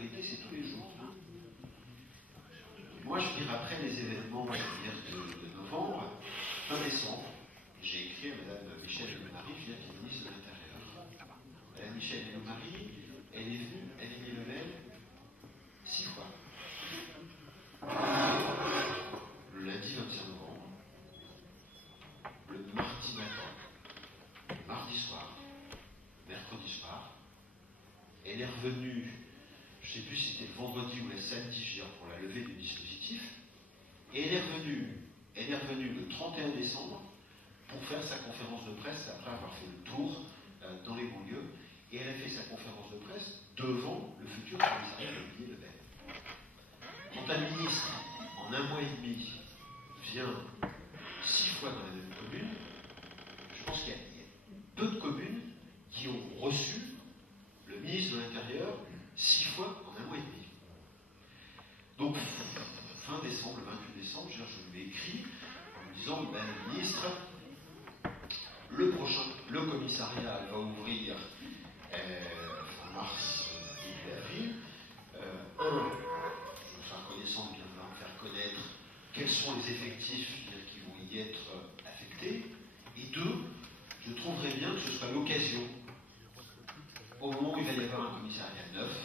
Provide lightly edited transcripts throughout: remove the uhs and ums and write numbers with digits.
sécurité, c'est tous les jours. Moi, je veux dire, après les événements de novembre, fin décembre, j'ai écrit à Mme Michèle Hélène-Marie, qui est ministre de l'Intérieur. Mme Michèle Hélène-Marie, elle est venue à Villiers-le-Bel 6 fois. Le lundi 25 novembre, le mardi matin, le mardi soir, le mercredi soir. Elle est revenue, je ne sais plus si c'était le vendredi ou le samedi, je veux dire, pour la levée du dispositif. Et elle est revenue le 31 décembre pour faire sa conférence de presse après avoir fait le tour dans les banlieues. Et elle a fait sa conférence de presse devant le futur commissariat de Villiers-le-Bel. Quand un ministre, en un mois et demi, vient 6 fois dans la même commune, je pense qu'il y a peu de communes qui ont reçu le ministre de l'Intérieur 6 fois en un mois et demi. Donc, fin décembre, le 28 décembre, je lui ai écrit en lui disant, Madame la ministre, le commissariat va ouvrir fin mars, début avril. Je veux faire connaissance, bien vouloir faire connaître quels sont les effectifs qui vont y être affectés. Et 2, je trouverais bien que ce soit l'occasion, au moment où il va y avoir un commissariat neuf,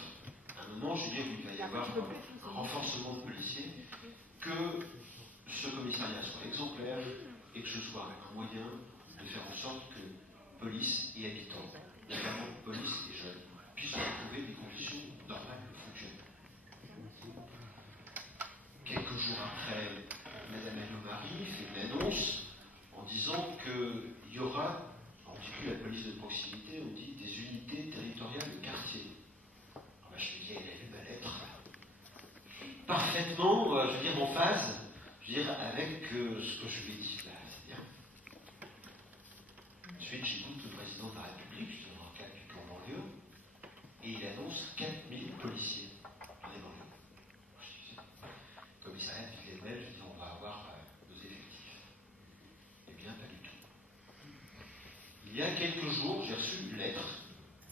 à un moment, je veux dire, où il va y avoir un renforcement de policiers, que ce commissariat soit exemplaire et que ce soit un moyen de faire en sorte que police et habitants, notamment police et jeunes, puissent retrouver des conditions normales de fonctionnement. Quelques jours après, Mme Hélène-Marie fait une annonce en disant qu'il y aura, on ne dit plus la police de proximité, on dit des unités territoriales de quartier. Alors je me dis, elle a lu ma lettre parfaitement, je veux dire, en phase, je veux dire, avec ce que je lui ai dit. Là, c'est bien. Ensuite, j'écoute le président de la République, je suis dans le cadre du plan banlieue, et il annonce 4000 policiers dans les banlieues. Je dis, commissariat de Villiers-le-Bel, je dis, on va avoir nos effectifs. Eh bien, pas du tout. Il y a quelques jours, j'ai reçu une lettre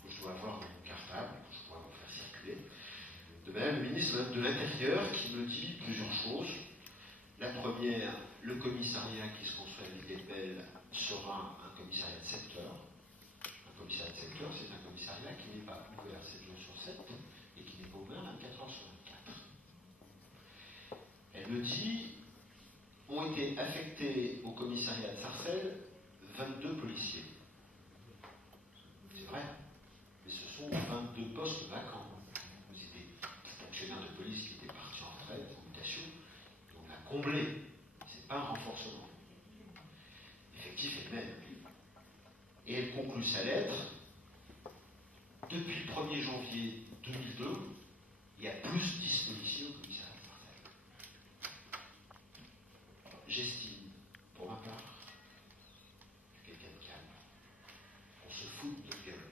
que je dois avoir dans mon cartable, que je dois vous faire circuler, de Mme le ministre de l'Intérieur qui me dit plusieurs choses. La première, le commissariat qui se construit à Villiers-le-Bel sera un commissariat de secteur. Un commissariat de secteur, c'est un commissariat qui n'est pas ouvert 7 jours sur 7 et qui n'est pas ouvert 24 heures sur 24. Elle me dit, ont été affectés au commissariat de Sarcelles 22 policiers. C'est vrai, mais ce sont 22 postes vacants. Vous étiez des fonctionnaires de police qui étaient partis en retraite, en mutation, et on a comblé. C'est pas un renforcement. L'effectif est le même. Et elle conclut sa lettre. Depuis le 1er janvier 2002, il y a plus 10 policiers au commissariat de Sarcelles. J'estime, pour ma part, quelqu'un de calme. On se fout de notre gueule.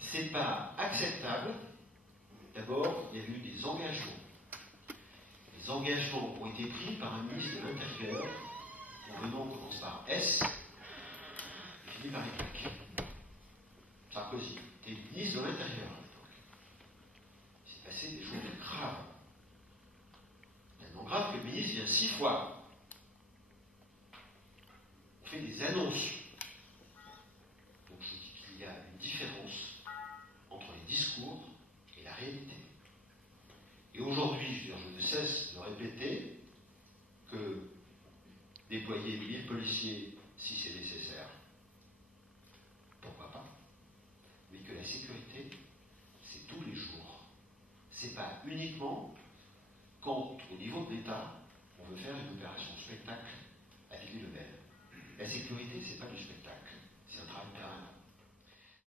C'est pas acceptable. D'abord, il y a eu des engagements. Les engagements ont été pris par un ministre de l'Intérieur, dont le nom commence par S, et finit par Y. Sarkozy était ministre de l'Intérieur à l'époque. Il s'est passé des choses graves. Tellement grave que le ministre vient 6 fois. On fait des annonces. Donc je dis qu'il y a une différence entre les discours et la réalité. Et aujourd'hui, je ne cesse de répéter que déployer 1000 policiers, si c'est nécessaire, pourquoi pas, mais que la sécurité, c'est tous les jours. C'est pas uniquement quand, au niveau de l'État, on veut faire une opération spectacle à Villiers-le-Bel. La sécurité, c'est pas du spectacle, c'est un travail permanent.